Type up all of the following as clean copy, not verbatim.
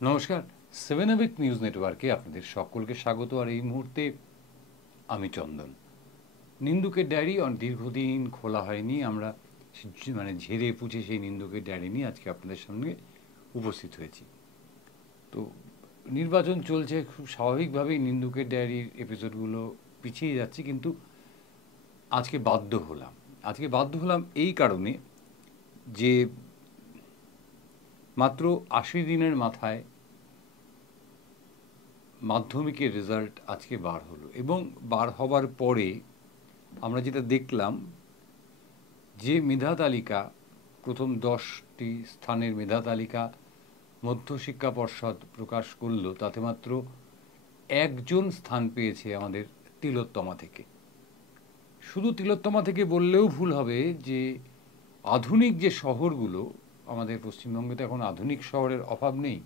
নমস্কার। Seven আবিক news নেটওয়ার্কে আপনাদের সকলকে স্বাগত। আর এই মুহূর্তে আমি চন্দন। নিন্দুকের ডায়েরি দীর্ঘদিন খোলা হয়নি। আমরা ঝেড়ে পুছে সেই নিন্দুকের ডায়েরি নিয়ে আজকে আপনাদের সামনে উপস্থিত হয়েছি। তো নির্বাচন চলছে, খুব স্বাভাবিকভাবেই নিন্দুকের ডায়েরির এপিসোডগুলো পিছিয়ে যাচ্ছে, কিন্তু আজকে বাধ্য হলাম এই কারণে যে মাত্র ৮০ দিনের মাথায় মাধ্যমিকের রেজাল্ট আজকে বার হলো, এবং বার হবার পরে আমরা যেটা দেখলাম যে মেধা তালিকা, প্রথম 10টি স্থানের মেধা তালিকা মধ্যশিক্ষা পর্ষদ প্রকাশ করলো, তাতে মাত্র একজন স্থান পেয়েছে আমাদের তিলোত্তমা থেকে। শুধু তিলোত্তমা থেকে বললেও ভুল হবে, যে আধুনিক যে শহরগুলো, আমাদের পশ্চিমবঙ্গে তো এখন আধুনিক শহরের অভাব নেই,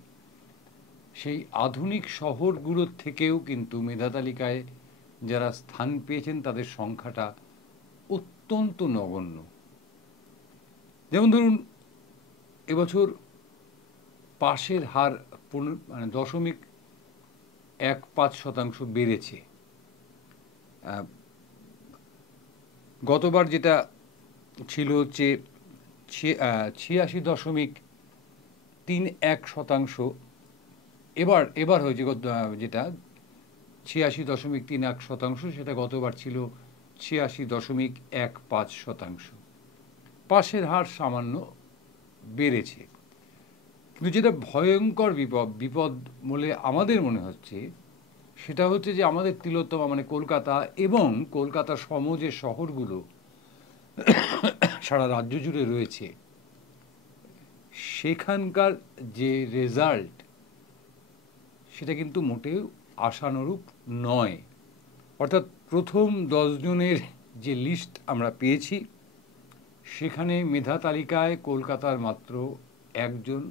সেই আধুনিক শহরগুলোর থেকেও কিন্তু মেধা তালিকায় যারা স্থান পেয়েছেন তাদের সংখ্যাটা অত্যন্ত নগণ্য। যেমন ধরুন, এবছর পাশের হার 0.15% বেড়েছে। গতবার যেটা ছিল হচ্ছে 86.31%, এবার হয়েছে যেটা 86.31%, সেটা গতবার ছিল 86.15%। পাশের হার সামান্য বেড়েছে, কিন্তু যেটা ভয়ঙ্কর বিপদ বলে আমাদের মনে হচ্ছে, সেটা হচ্ছে যে আমাদের তিলোত্তমা কলকাতা এবং কলকাতা সম যে শহরগুলো সারা রাজ্য জুড়ে রয়েছে, সেখানকার যে রেজাল্ট সেটা কিন্তু মোটেও আশানুরূপ নয়। অর্থাৎ প্রথম 10 জনের যে লিস্ট আমরা পেয়েছি, সেখানে মেধা তালিকায় কলকাতার মাত্র একজন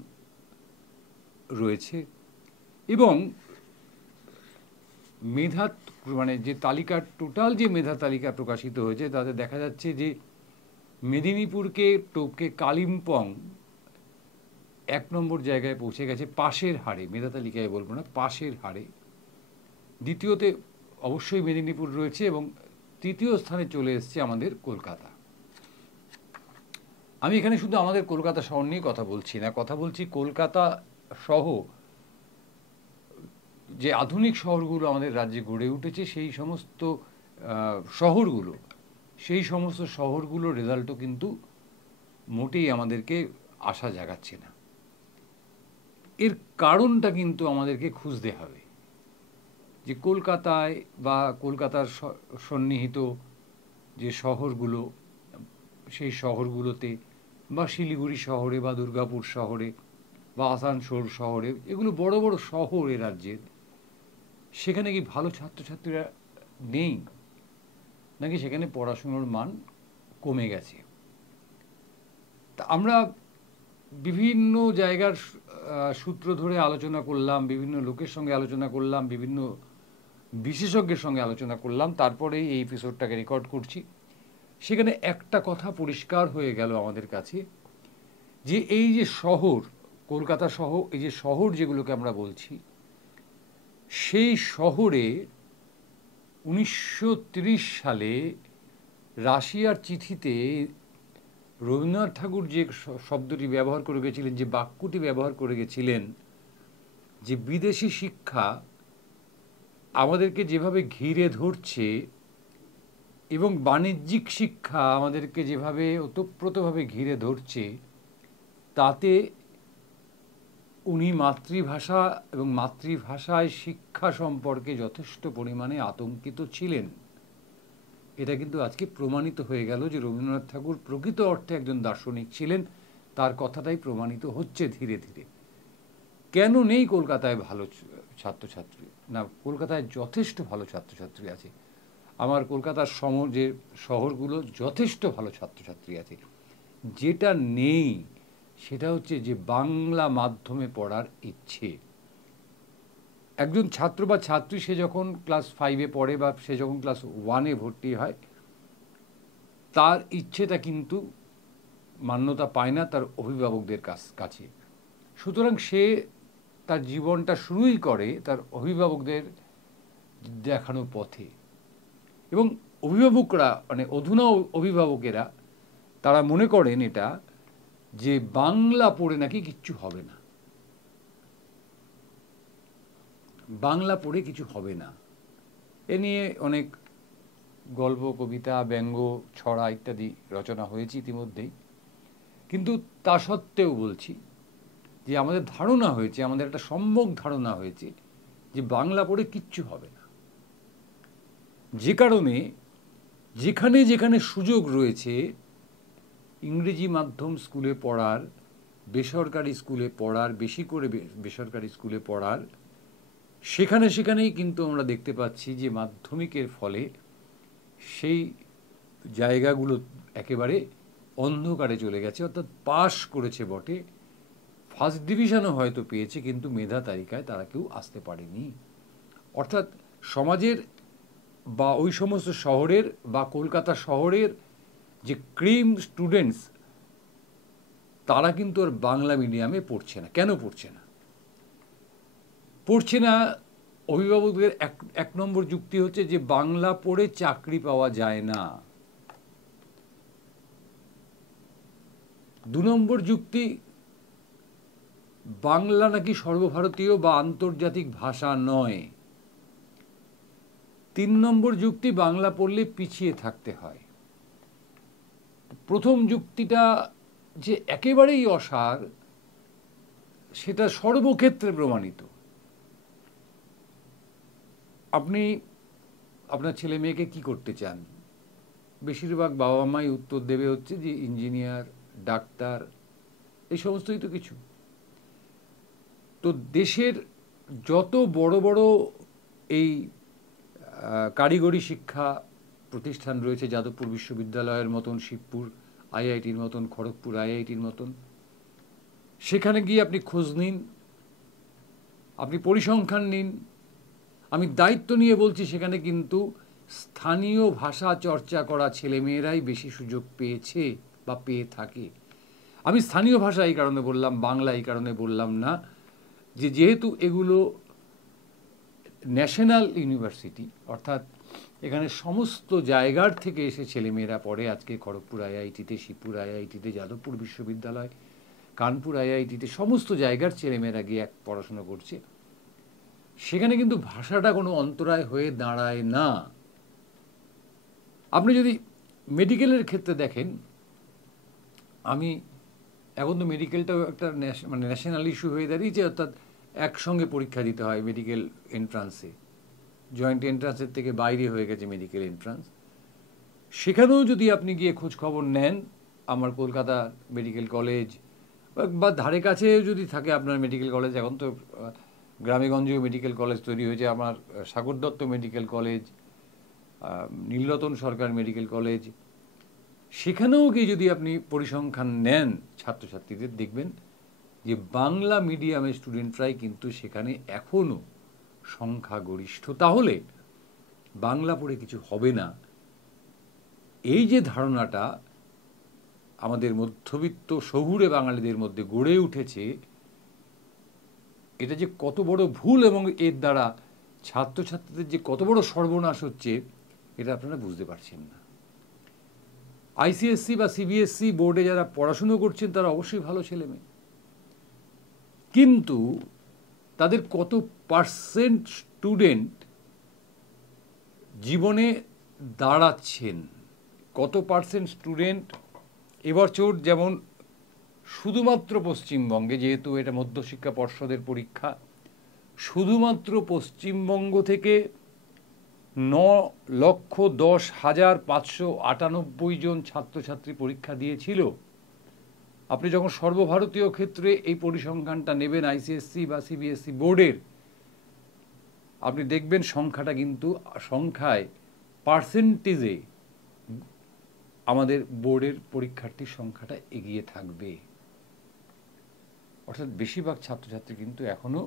রয়েছে, এবং যে তালিকার টোটাল যে মেধা তালিকা প্রকাশিত হয়েছে, তাতে দেখা যাচ্ছে যে মেদিনীপুরকে টপকে কালিম্পং 1 নম্বর জায়গায় পৌঁছে গেছে পাশের হারে, মেধা তালিকায় বলবো না, পাশের হারে। দ্বিতীয়তে অবশ্যই মেদিনীপুর রয়েছে, এবং তৃতীয় স্থানে চলে এসেছে আমাদের কলকাতা। আমি এখানে শুধু আমাদের কলকাতা শহর নিয়ে কথা বলছি না, কথা বলছি কলকাতা সহ যে আধুনিক শহরগুলো আমাদের রাজ্যে গড়ে উঠেছে, সেই সমস্ত শহরগুলোর রেজাল্টও কিন্তু মোটেই আমাদেরকে আশা জাগাচ্ছে না। এর কারণটা কিন্তু আমাদেরকে খুঁজতে হবে, যে কলকাতায় বা কলকাতার সন্নিহিত যে শহরগুলো, সেই শহরগুলোতে, বা শিলিগুড়ি শহরে, বা দুর্গাপুর শহরে, বা আসানসোল শহরে, এগুলো বড় বড় শহর এ রাজ্যের, সেখানে কি ভালো ছাত্রছাত্রীরা নেই, নাকি সেখানে পড়াশুনোর মান কমে গেছে? তা আমরা বিভিন্ন জায়গার সূত্র ধরে আলোচনা করলাম, বিভিন্ন লোকের সঙ্গে আলোচনা করলাম, বিভিন্ন বিশেষজ্ঞের সঙ্গে আলোচনা করলাম, তারপরে এই এপিসোডটাকে রেকর্ড করছি। সেখানে একটা কথা পরিষ্কার হয়ে গেল আমাদের কাছে, যে এই যে শহর, কলকাতা সহ এই যে শহর যেগুলোকে আমরা বলছি, সেই শহরে 1930 সালে রাশিয়ার চিঠিতে রবীন্দ্রনাথ ঠাকুর যে শব্দটি ব্যবহার করে গেছিলেন, যে বাক্যটি ব্যবহার করে গেছিলেন, যে বিদেশি শিক্ষা আমাদেরকে যেভাবে ঘিরে ধরছে এবং বাণিজ্যিক শিক্ষা আমাদেরকে যেভাবে ওতপ্রোতভাবে ঘিরে ধরছে, তাতে উনি মাতৃভাষা এবং মাতৃভাষায় শিক্ষা সম্পর্কে যথেষ্ট পরিমাণে আতঙ্কিত ছিলেন। এটা কিন্তু আজকে প্রমাণিত হয়ে গেল যে রবীন্দ্রনাথ ঠাকুর প্রকৃত অর্থে একজন দার্শনিক ছিলেন, তার কথাটাই প্রমাণিত হচ্ছে ধীরে ধীরে। কেন নেই কলকাতায় ভালো ছাত্রছাত্রী? না, কলকাতায় যথেষ্ট ভালো ছাত্রছাত্রী আছে। আমার কলকাতার যে শহরগুলো, যথেষ্ট ভালো ছাত্রছাত্রী আছে। যেটা নেই সেটা হচ্ছে যে বাংলা মাধ্যমে পড়ার ইচ্ছে। একজন ছাত্র বা ছাত্রী, সে যখন ক্লাস 5-এ পড়ে বা সে যখন ক্লাস 1-এ ভর্তি হয়, তার ইচ্ছেটা কিন্তু মান্যতা পায় না তার অভিভাবকদের কাছে। সুতরাং সে তার জীবনটা শুরুই করে তার অভিভাবকদের দেখানো পথে। এবং অভিভাবকরা মানে অধুনা অভিভাবকেরা তারা মনে করেন এটা যে বাংলা পড়ে নাকি কিচ্ছু হবে না, বাংলা পড়ে কিছু হবে না। এ নিয়ে অনেক গল্প, কবিতা, ব্যঙ্গ, ছড়া ইত্যাদি রচনা হয়েছে ইতিমধ্যেই। কিন্তু তা সত্ত্বেও বলছি যে আমাদের ধারণা হয়েছে, আমাদের একটা সম্যক ধারণা হয়েছে যে বাংলা পড়ে কিচ্ছু হবে না। যে কারণে যেখানে যেখানে সুযোগ রয়েছে ইংরেজি মাধ্যম স্কুলে পড়ার, বেসরকারি স্কুলে পড়ার, বেশি করে বেসরকারি স্কুলে পড়ার, সেখানে সেখানেই কিন্তু আমরা দেখতে পাচ্ছি যে মাধ্যমিকের ফলে সেই জায়গাগুলো একেবারে অন্ধকারে চলে গেছে। অর্থাৎ পাশ করেছে বটে, ফার্স্ট ডিভিশনও হয়তো পেয়েছে, কিন্তু মেধা তালিকায় তারা কেউ আসতে পারেনি। অর্থাৎ সমাজের বা ওই সমস্ত শহরের বা কলকাতা শহরের যে ক্রিম স্টুডেন্টস, তারা কিন্তু আর বাংলা মিডিয়ামে পড়ছে না। কেন পড়ছে না? পড়ছে না, অভিভাবকদের এক নম্বর যুক্তি হচ্ছে যে বাংলা পড়ে চাকরি পাওয়া যায় না। 2 নম্বর যুক্তি, বাংলা নাকি সর্বভারতীয় বা আন্তর্জাতিক ভাষা নয়। 3 নম্বর যুক্তি, বাংলা পড়লে পিছিয়ে থাকতে হয়। প্রথম যুক্তিটা যে একেবারেই অসার, সেটা সর্বক্ষেত্রে প্রমাণিত। আপনি আপনার ছেলে মেয়েকে কি করতে চান? বেশিরভাগ বাবা মাই উত্তর দেবে হচ্ছে যে ইঞ্জিনিয়ার, ডাক্তার, এই সমস্তই তো কিছু। তো দেশের যত বড় বড় এই কারিগরি শিক্ষা প্রতিষ্ঠান রয়েছে, যাদবপুর বিশ্ববিদ্যালয়ের মতন, শিবপুর আইআইটির মতন, খড়গপুর আইআইটির মতন, সেখানে গিয়ে আপনি খোঁজ নিন, আপনি পরিসংখ্যান নিন। আমি দায়িত্ব নিয়ে বলছি, সেখানে কিন্তু স্থানীয় ভাষা চর্চা করা ছেলেমেয়েরাই বেশি সুযোগ পেয়েছে বা পেয়ে থাকে। আমি স্থানীয় ভাষা এই কারণে বললাম, বাংলা এই কারণে বললাম না যে যেহেতু এগুলো ন্যাশনাল ইউনিভার্সিটি, অর্থাৎ এখানে সমস্ত জায়গার থেকে এসে ছেলেমেয়েরা পড়ে। আজকে খড়গপুর আইআইটিতে, শিবপুর আইআইটিতে, যাদবপুর বিশ্ববিদ্যালয়, কানপুর আইআইটিতে, সমস্ত জায়গার ছেলেমেয়েরা গিয়ে পড়াশোনা করছে। সেখানে কিন্তু ভাষাটা কোনো অন্তরায় হয়ে দাঁড়ায় না। আপনি যদি মেডিকেলের ক্ষেত্রে দেখেন, আমি এখন তো মেডিকেলটাও একটা মানে ন্যাশনাল ইস্যু হয়ে দাঁড়িয়েছে। অর্থাৎ একসঙ্গে পরীক্ষা দিতে হয় মেডিকেল এন্ট্রান্সে, জয়েন্ট এন্ট্রান্সের থেকে বাইরে হয়ে গেছে মেডিকেল এন্ট্রান্স। সেখানেও যদি আপনি গিয়ে খোঁজ খবর নেন, আমার কলকাতা মেডিকেল কলেজ বা ধারে কাছে যদি থাকে আপনার মেডিকেল কলেজ, এখন তো গ্রামেগঞ্জেও মেডিকেল কলেজ তৈরি হয়েছে, আমার সাগর দত্ত মেডিকেল কলেজ, নীলরতন সরকার মেডিকেল কলেজ, সেখানেও গিয়ে যদি আপনি পরিসংখ্যান নেন ছাত্রছাত্রীদের, দেখবেন যে বাংলা মিডিয়ামের স্টুডেন্টরাই কিন্তু সেখানে এখনও সংখ্যাগরিষ্ঠ। তাহলে বাংলা পড়ে কিছু হবে না, এই যে ধারণাটা আমাদের মধ্যবিত্ত শহুরে বাঙালিদের মধ্যে গড়ে উঠেছে, এটা যে কত বড় ভুল এবং এর দ্বারা ছাত্রছাত্রীদের যে কত বড় সর্বনাশ হচ্ছে, এটা আপনারা বুঝতে পারছেন না। আইসিএসসি বা সিবিএসসি বোর্ডে যারা পড়াশুনো করছেন তারা অবশ্যই ভালো ছেলে মেয়ে, কিন্তু তাদের কত পার্সেন্ট স্টুডেন্ট জীবনে দাঁড়াচ্ছেন, কত পার্সেন্ট স্টুডেন্ট এবছর, যেমন শুধুমাত্র পশ্চিমবঙ্গে, যেহেতু এটা মধ্যশিক্ষা পর্ষদের পরীক্ষা, শুধুমাত্র পশ্চিমবঙ্গ থেকে 9,10,598 জন ছাত্রছাত্রী পরীক্ষা দিয়েছিল। আপনি যখন সর্বভারতীয় ক্ষেত্রে এই পরিসংখ্যানটা নেবেন আইসিএসসি বা সিবিএসসি বোর্ডের, আপনি দেখবেন সংখ্যাটা কিন্তু সংখ্যায়, পার্সেন্টেজে আমাদের বোর্ডের পরীক্ষার্থীর সংখ্যাটা এগিয়ে থাকবে। অর্থাৎ বেশিরভাগ ছাত্রছাত্রী কিন্তু এখনও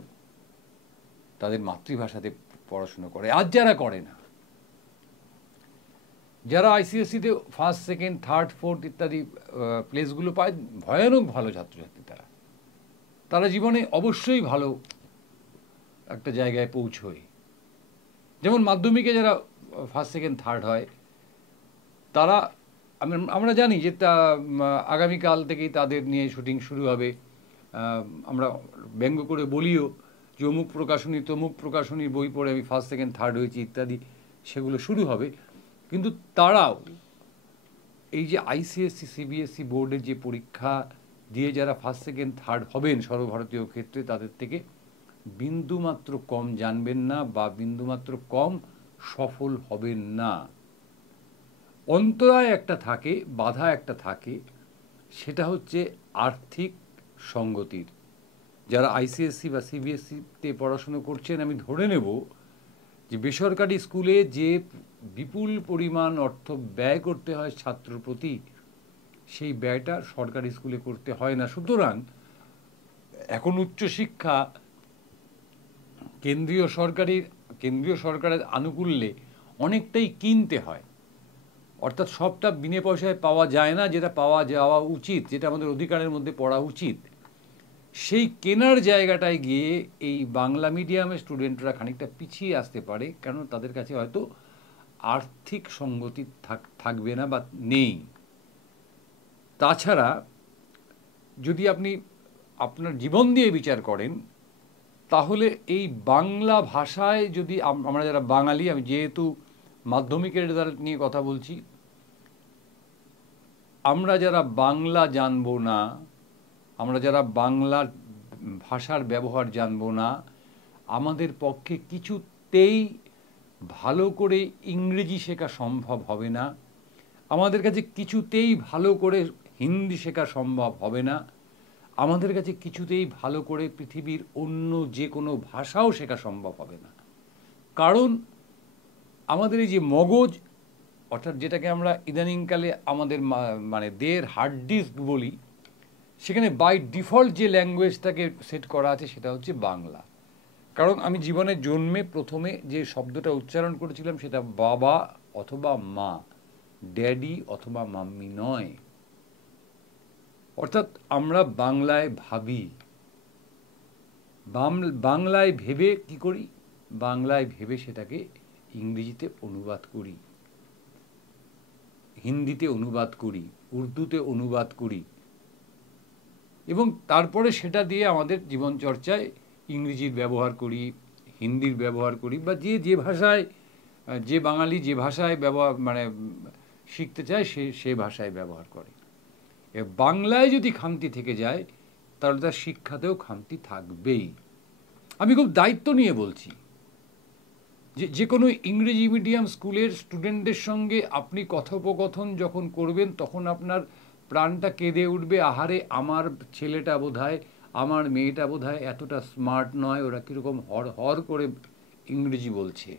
তাদের মাতৃভাষাতে পড়াশুনো করে। আর যারা করে না, যারা আইসিএসসিতে ফার্স্ট, সেকেন্ড, থার্ড, ফোর্থ ইত্যাদি প্লেসগুলো পায়, ভয়ানক ভালো ছাত্রছাত্রী, তারা জীবনে অবশ্যই ভালো একটা জায়গায় পৌঁছোয়। যেমন মাধ্যমিকে যারা ফার্স্ট সেকেন্ড থার্ড হয় তারা, আমরা জানি যে আগামীকাল থেকেই তাদের নিয়ে শুটিং শুরু হবে। আমরা ব্যঙ্গ করে বলিও যে অমুক প্রকাশনী তমুক প্রকাশনীর বই পড়ে আমি ফার্স্ট সেকেন্ড থার্ড হয়েছি ইত্যাদি, সেগুলো শুরু হবে। কিন্তু তারাও এই যে আইসিএসসি সিবিএসসি বোর্ডের যে পরীক্ষা দিয়ে যারা ফার্স্ট সেকেন্ড থার্ড হবেন সর্বভারতীয় ক্ষেত্রে, তাদের থেকে বিন্দুমাত্র কম জানবেন না বা বিন্দুমাত্র কম সফল হবেন না। অন্তরায় একটা থাকে, বাধা একটা থাকে, সেটা হচ্ছে আর্থিক সঙ্গতির। যারা আইসিএসসি বা সিবিএসসিতে পড়াশুনো করছেন, আমি ধরে নেব যে বেসরকারি স্কুলে যে বিপুল পরিমাণ অর্থ ব্যয় করতে হয় ছাত্র প্রতি, সেই ব্যয়টা সরকারি স্কুলে করতে হয় না। সুতরাং এখন উচ্চশিক্ষা কেন্দ্রীয় সরকারের আনুকূল্যে অনেকটাই কিনতে হয়, অর্থাৎ সবটা বিনে পয়সায় পাওয়া যায় না, যেটা পাওয়া যাওয়া উচিত, যেটা আমাদের অধিকারের মধ্যে পড়া উচিত। সেই কেনার জায়গাটায় গিয়ে এই বাংলা মিডিয়ামের স্টুডেন্টরা খানিকটা পিছিয়ে আসতে পারে, কারণ তাদের কাছে হয়তো আর্থিক সঙ্গতি থাকবে না বা নেই। তাছাড়া যদি আপনি আপনার জীবন দিয়ে বিচার করেন, তাহলে এই বাংলা ভাষায় যদি আমরা যারা বাঙালি, আমি যেহেতু মাধ্যমিকের রেজাল্ট নিয়ে কথা বলছি, আমরা যারা বাংলা জানবো না, আমরা যারা বাংলা ভাষার ব্যবহার জানবো না, আমাদের পক্ষে কিছুতেই ভালো করে ইংরেজি শেখা সম্ভব হবে না, আমাদের কাছে কিছুতেই ভালো করে হিন্দি শেখা সম্ভব হবে না, আমাদের কাছে কিছুতেই ভালো করে পৃথিবীর অন্য যে কোনো ভাষাও শেখা সম্ভব হবে না। কারণ আমাদের এই যে মগজ, অর্থাৎ যেটাকে আমরা ইদানিংকালে আমাদের মানে দেহের হার্ড ডিস্ক বলি, সেখানে বাই ডিফল্ট যে ল্যাঙ্গুয়েজটাকে সেট করা আছে সেটা হচ্ছে বাংলা। কারণ আমি জীবনে জন্মে প্রথমে যে শব্দটা উচ্চারণ করেছিলাম সেটা বাবা অথবা মা, ড্যাডি অথবা মাম্মি নয়। অর্থাৎ আমরা বাংলায় ভাবি, বাংলায় ভেবে কি করি, বাংলায় ভেবে সেটাকে ইংরেজিতে অনুবাদ করি, হিন্দিতে অনুবাদ করি, উর্দুতে অনুবাদ করি, এবং তারপরে সেটা দিয়ে আমাদের জীবনচর্চায় ইংরেজির ব্যবহার করি, হিন্দির ব্যবহার করি, বা যে ভাষায়, যে বাঙালি যে ভাষায় ব্যবহার মানে শিখতে চায় সে ভাষায় ব্যবহার করে। বাংলায় যদি খামতি থেকে যায় তাহলে তার শিক্ষাতেও খামতি থাকবেই। আমি খুব দায়িত্ব নিয়ে বলছি যে কোনো ইংরেজি মিডিয়াম স্কুলের স্টুডেন্টদের সঙ্গে আপনি কথোপকথন যখন করবেন, তখন আপনার প্রাণটা কেঁদে উঠবে, আহারে আমার ছেলেটা বোধহয়, আমার মেয়েটা বোধহয় এতটা স্মার্ট নয়, ওরা কীরকম হর করে ইংরেজি বলছে।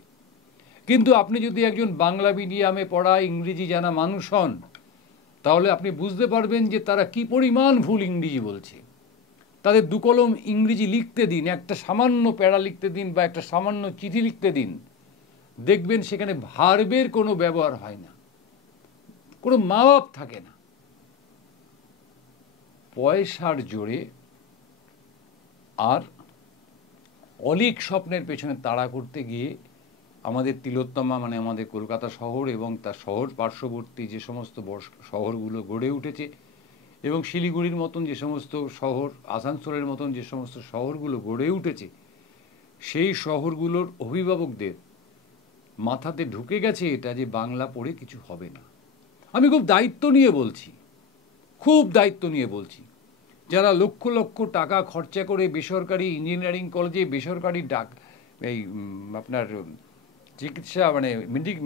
কিন্তু আপনি যদি একজন বাংলা মিডিয়ামে পড়া ইংরেজি জানা মানুষ হন, তাহলে আপনি বুঝতে পারবেন যে তারা কি পরিমাণ ভুল ইংরেজি বলছে। তাদের দু কলম ইংরেজি লিখতে দিন, একটা সামান্য প্যারা লিখতে দিন বা একটা সামান্য চিঠি লিখতে দিন, দেখবেন সেখানে ভার্বের কোনো ব্যবহার হয় না, কোনো মা বাপ থাকে না। পয়সার জোরে আর অলীক স্বপ্নের পেছনে তাড়া করতে গিয়ে আমাদের তিলোত্তমা মানে আমাদের কলকাতা শহর এবং তার শহর পার্শ্ববর্তী যে সমস্ত শহরগুলো গড়ে উঠেছে, এবং শিলিগুড়ির মতন যে সমস্ত শহর, আসানসোলের মতন যে সমস্ত শহরগুলো গড়ে উঠেছে, সেই শহরগুলোর অভিভাবকদের মাথাতে ঢুকে গেছে এটা যে বাংলা পড়ে কিছু হবে না। আমি খুব দায়িত্ব নিয়ে বলছি, খুব দায়িত্ব নিয়ে বলছি। যারা লক্ষ লক্ষ টাকা খরচা করে বেসরকারি ইঞ্জিনিয়ারিং কলেজে, বেসরকারি এই আপনার চিকিৎসা মানে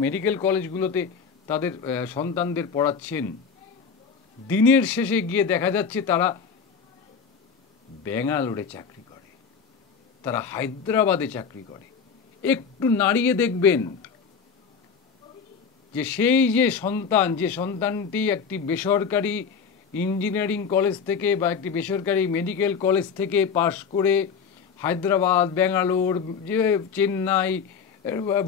মেডিকেল কলেজগুলোতে তাদের সন্তানদের পড়াচ্ছেন, দিনের শেষে গিয়ে দেখা যাচ্ছে তারা ব্যাঙ্গালোরে চাকরি করে, তারা হায়দ্রাবাদে চাকরি করে। একটু নাড়িয়ে দেখবেন যে সেই যে সন্তানটি একটি বেসরকারি ইঞ্জিনিয়ারিং কলেজ থেকে বা একটি বেসরকারি মেডিকেল কলেজ থেকে পাশ করে হায়দ্রাবাদ, ব্যাঙ্গালোর, যে চেন্নাই,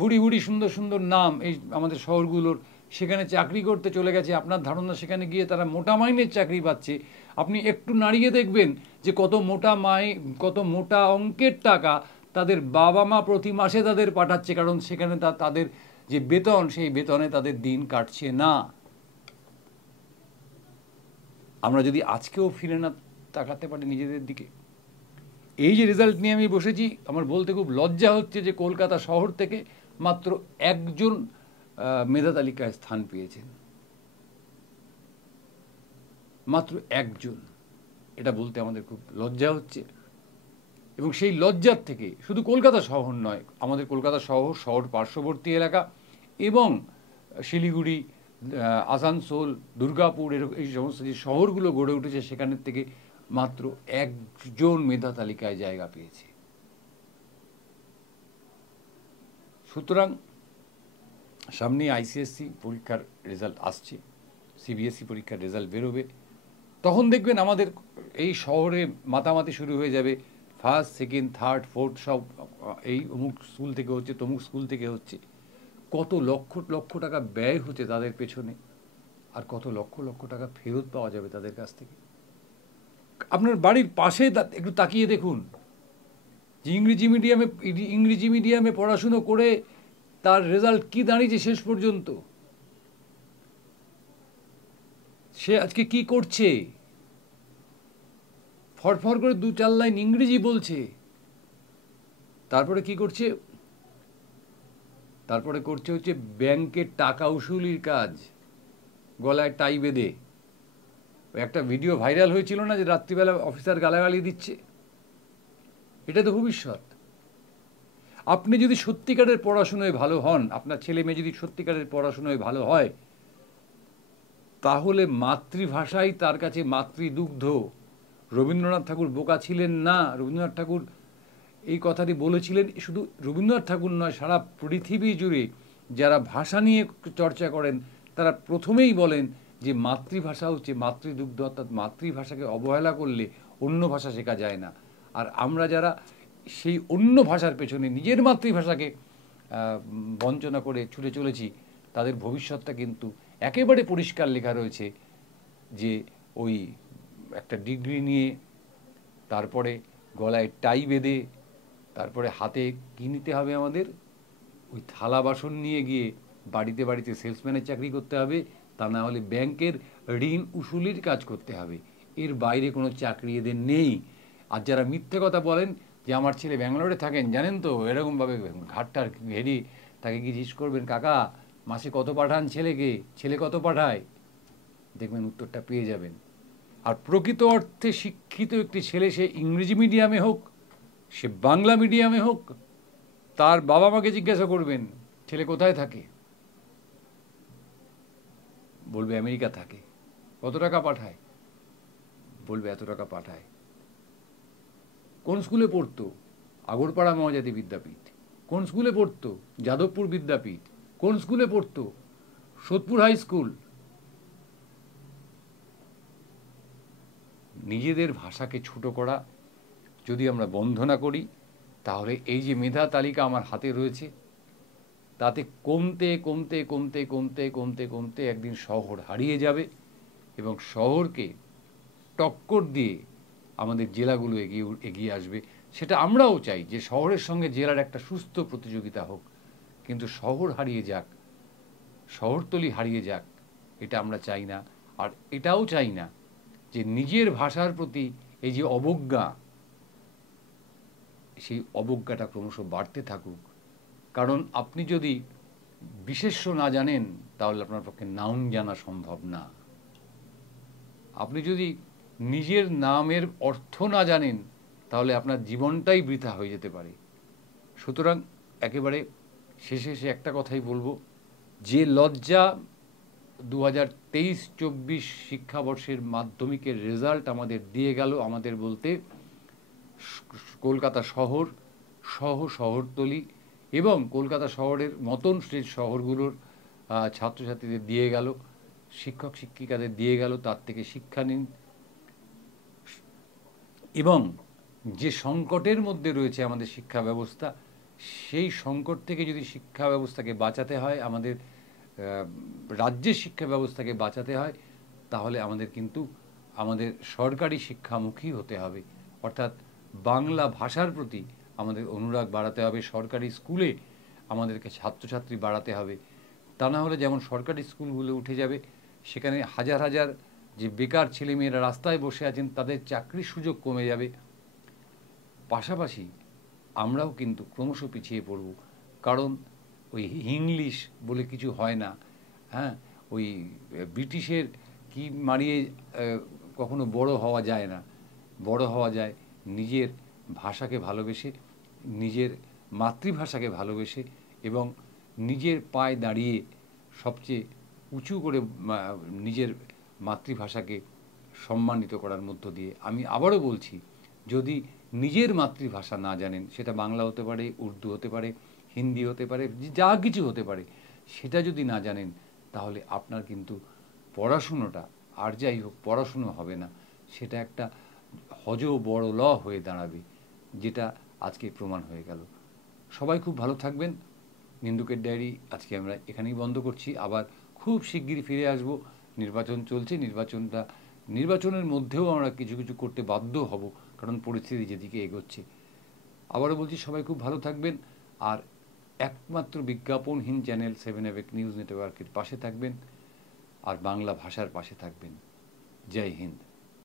ভুড়ি ভুড়ি সুন্দর সুন্দর নাম এই আমাদের শহরগুলোর, সেখানে চাকরি করতে চলে গেছে। আপনার ধারণা সেখানে গিয়ে তারা মোটা মাইনের চাকরি পাচ্ছে। আপনি একটু নাড়িয়ে দেখবেন যে কত মোটা অঙ্কের টাকা তাদের বাবা মা প্রতি মাসে তাদের পাঠাচ্ছে, কারণ সেখানে তাদের যে বেতন, সেই বেতনে তাদের দিন কাটছে না। আমরা যদি আজকেও ফিরে না তাকাতে পারি নিজেদের দিকে, এই যে রেজাল্ট নিয়ে আমি বসেছি, আমার বলতে খুব লজ্জা হচ্ছে যে কলকাতা শহর থেকে মাত্র একজন মেধা তালিকায় স্থান পেয়েছেন, মাত্র একজন। এটা বলতে আমাদের খুব লজ্জা হচ্ছে, এবং সেই লজ্জার থেকে শুধু কলকাতা শহর নয়, আমাদের কলকাতা শহর পার্শ্ববর্তী এলাকা এবং শিলিগুড়ি, আসানসোল, দুর্গাপুর, এই সমস্ত যে শহরগুলো গড়ে উঠেছে, সেখানের থেকে মাত্র একজন মেধা তালিকায় জায়গা পেয়েছে। সুতরাং সামনে আইসিএসসি পরীক্ষার রেজাল্ট আসছে, সিবিএসসি পরীক্ষার রেজাল্ট বেরোবে, তখন দেখবেন আমাদের এই শহরে মাতামাতি শুরু হয়ে যাবে। ফার্স্ট, সেকেন্ড, থার্ড, ফোর্থ সব এই অমুক স্কুল থেকে হচ্ছে, তমুক স্কুল থেকে হচ্ছে। কত লক্ষ লক্ষ টাকা ব্যয় হচ্ছে তাদের পেছনে, আর কত লক্ষ লক্ষ টাকা ফেরত পাওয়া যাবে তাদের কাছ থেকে। আপনার বাড়ির পাশে একটু তাকিয়ে দেখুন যে ইংরেজি মিডিয়ামে পড়াশুনো করে তার রেজাল্ট কি দাঁড়িয়েছে শেষ পর্যন্ত। সে আজকে কি করছে? ফরফর করে 2-4 লাইন ইংরেজি বলছে, তারপরে কি করছে? তারপরে করছে হচ্ছে ব্যাংকের টাকা উসুলির কাজ, গলায় টাই বেঁধে। একটা ভিডিও ভাইরাল হয়েছিল না, যে রাত্রিবেলা অফিসার গালাগালি দিচ্ছে। এটা তো ভবিষ্যৎ। আপনি যদি সত্যিকারের পড়াশুনোয় ভালো হন, আপনার ছেলে মেয়ে যদি সত্যিকারের পড়াশুনোয় ভালো হয়, তাহলে মাতৃভাষাই তার কাছে মাতৃদুগ্ধ। রবীন্দ্রনাথ ঠাকুর বোকা ছিলেন না। রবীন্দ্রনাথ ঠাকুর এই কথাটি বলেছিলেন। শুধু রবীন্দ্রনাথ ঠাকুর নয়, সারা পৃথিবী জুড়ে যারা ভাষা নিয়ে চর্চা করেন, তারা প্রথমেই বলেন যে মাতৃভাষা হচ্ছে মাতৃদুগ্ধ, অর্থাৎ মাতৃভাষাকে অবহেলা করলে অন্য ভাষা শেখা যায় না। আর আমরা যারা সেই অন্য ভাষার পেছনে নিজের মাতৃভাষাকে বঞ্চনা করে ছুটে চলেছি, তাদের ভবিষ্যৎটা কিন্তু একেবারে পরিষ্কার লেখা রয়েছে যে ওই একটা ডিগ্রি নিয়ে, তারপরে গলায় টাই বেঁধে, তারপরে হাতে কী নিতে হবে আমাদের, ওই থালা বাসন নিয়ে গিয়ে বাড়িতে বাড়িতে সেলসম্যানের চাকরি করতে হবে, তা না হলে ব্যাংকের ঋণ উসুলির কাজ করতে হবে। এর বাইরে কোনো চাকরি এদের নেই। আর যারা মিথ্যে কথা বলেন যে আমার ছেলে ব্যাঙ্গালোরে থাকেন, জানেন তো, এরকমভাবে ঘাটটার ঘেরি তাকে কি জিজ্ঞেস করবেন, কাকা মাসে কত পাঠান ছেলেকে, ছেলে কত পাঠায়, দেখবেন উত্তরটা পেয়ে যাবেন। আর প্রকৃত অর্থে শিক্ষিত একটি ছেলে, সে ইংরেজি মিডিয়ামে হোক, সে বাংলা মিডিয়ামে হোক, তার বাবা মাকে জিজ্ঞাসা করবেন ছেলে কোথায় থাকে, বলবে আমেরিকা থাকে। কত টাকা পাঠায়, বলবে এত টাকা পাঠায়। কোন স্কুলে পড়তো, আগরপাড়া মহাজাতি বিদ্যাপীঠ। কোন স্কুলে পড়তো, যাদবপুর বিদ্যাপীঠ। কোন স্কুলে পড়তো, সোদপুর হাই স্কুল। নিজেদের ভাষাকে ছোট করা যদি আমরা বন্ধ না করি, তাহলে এই যে মেধা তালিকা আমার হাতে রয়েছে, তাতে কমতে কমতে কমতে কমতে কমতে কমতে একদিন শহর হারিয়ে যাবে, এবং শহরকে টক্কর দিয়ে আমাদের জেলাগুলো এগিয়ে আসবে। সেটা আমরাও চাই যে শহরের সঙ্গে জেলার একটা সুস্থ প্রতিযোগিতা হোক, কিন্তু শহর হারিয়ে যাক, শহরতলি হারিয়ে যাক, এটা আমরা চাই না। আর এটাও চাই না যে নিজের ভাষার প্রতি এই যে অবজ্ঞা, সেই অবজ্ঞাটা ক্রমশ বাড়তে থাকুক। কারণ আপনি যদি বিশেষ্য না জানেন, তাহলে আপনার পক্ষে নাউন জানা সম্ভব না। আপনি যদি নিজের নামের অর্থ না জানেন, তাহলে আপনার জীবনটাই বৃথা হয়ে যেতে পারে। সুতরাং একেবারে শেষে একটা কথাই বলবো, যে লজ্জা 2023-24 শিক্ষাবর্ষের মাধ্যমিকের রেজাল্ট আমাদের দিয়ে গেল, আমাদের বলতে কলকাতা শহর সহ শহরতলি এবং কলকাতা শহরের মতন স্টেট শহরগুলোর ছাত্রছাত্রীদের দিয়ে গেল, শিক্ষক শিক্ষিকাদের দিয়ে গেল। তার থেকে শিক্ষা নিন, এবং যে সংকটের মধ্যে রয়েছে আমাদের শিক্ষা ব্যবস্থা, সেই সংকট থেকে যদি শিক্ষা ব্যবস্থাকে বাঁচাতে হয়, আমাদের রাজ্যের শিক্ষা ব্যবস্থাকে বাঁচাতে হয়, তাহলে আমাদের কিন্তু আমাদের সরকারি শিক্ষামুখী হতে হবে। অর্থাৎ বাংলা ভাষার প্রতি আমাদের অনুরাগ বাড়াতে হবে, সরকারি স্কুলে আমাদেরকে ছাত্রছাত্রী বাড়াতে হবে। তা না হলে যেমন সরকারি স্কুলগুলো উঠে যাবে, সেখানে হাজার হাজার যে বেকার ছেলেমেয়েরা রাস্তায় বসে আছেন তাদের চাকরির সুযোগ কমে যাবে। পাশাপাশি আমরাও কিন্তু ক্রমশ পিছিয়ে পড়ব, কারণ ওই ইংলিশ বলে কিছু হয় না। হ্যাঁ, ওই ব্রিটিশের কি মারিয়ে কখনো বড় হওয়া যায় না। বড় হওয়া যায় নিজের ভাষাকে ভালোবেসে, নিজের মাতৃভাষাকে ভালোবেসে এবং নিজের পায়ে দাঁড়িয়ে সবচেয়ে উঁচু করে নিজের মাতৃভাষাকে সম্মানিত করার মধ্য দিয়ে। আমি আবারও বলছি, যদি নিজের মাতৃভাষা না জানেন, সেটা বাংলা হতে পারে, উর্দু হতে পারে, হিন্দি হতে পারে, যা কিছু হতে পারে, সেটা যদি না জানেন তাহলে আপনার কিন্তু পড়াশুনোটা, আর যাই হোক, পড়াশুনো হবে না। সেটা একটা হজ বড় ল হয়ে দাঁড়াবে, যেটা আজকে প্রমাণ হয়ে গেল। সবাই খুব ভালো থাকবেন। নিন্দুকের ডায়েরি আজকে আমরা এখানেই বন্ধ করছি। আবার খুব শিগগিরই ফিরে আসব। নির্বাচন চলছে, নির্বাচনের মধ্যেও আমরা কিছু কিছু করতে বাধ্য হব, কারণ পরিস্থিতি যেদিকে এগোচ্ছে। আবারও বলছি, সবাই খুব ভালো থাকবেন। আর একমাত্র বিজ্ঞাপনহীন চ্যানেল 7 অ্যাভেক নিউজ নেটওয়ার্কের পাশে থাকবেন আর বাংলা ভাষার পাশে থাকবেন। জয় হিন্দ।